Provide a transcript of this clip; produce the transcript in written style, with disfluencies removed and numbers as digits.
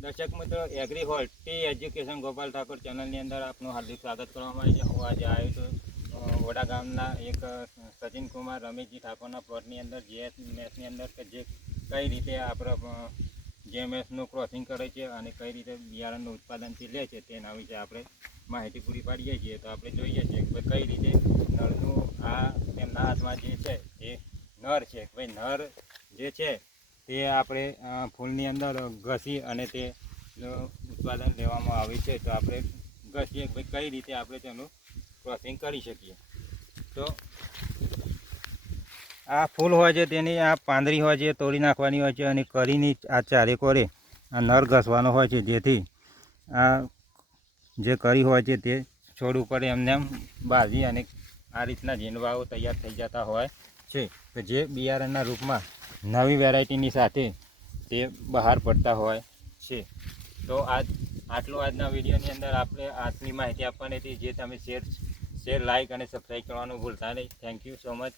દર્શક મિત્રો, agri hold T education Gopal Thakor ચેનલની અંદર આપનું હાર્દિક સ્વાગત કરવામાં આવે છે. હું આજે આવ્યો છું વડા ગામના એક સચિન કુમાર રમેશજી ઠાકોરના પ્લોટની અંદર જીએસ મેથની અંદર કે જે કઈ રીતે આપણે જીએમએસનું ક્રોસિંગ કરે છે અને કઈ રીતે બિયારણનું ઉત્પાદનથી લે છે તેના વિશે આપણે માહિતી પૂરી પાડીએ છીએ. તો આપણે જોઈએ છીએ કે કઈ રીતે નળનું આ તેમના હાથમાં જે છે એ નર છે. ભાઈ નર જે છે તે આપણે ફૂલની અંદર ઘસી અને તે ઉત્પાદન લેવામાં આવે છે. તો આપણે ઘસીએ ભાઈ કઈ રીતે આપણે તેનું ક્રોસિંગ કરી શકીએ. તો આ ફૂલ હોય છે તેની આ પાંદડી હોય છે તોડી નાખવાની હોય છે અને કરીની આ ચારે કોરે આ નર ઘસવાનો હોય છે, જેથી આ જે કરી હોય છે તે છોડ ઉપર એમને એમ બાજી અને આ રીતના ઝીંડવાઓ તૈયાર થઈ જતા હોય છે. તો જે બિયારણના રૂપમાં નવી વેરાયટીની સાથે તે બહાર પડતા હોય છે. તો આટલું આજના વિડીયોની અંદર આપણે આટલી માહિતી આપવાની હતી, જે તમે શેર લાઇક અને સબસ્ક્રાઈબ કરવાનું ભૂલતા નહીં. Thank you so much.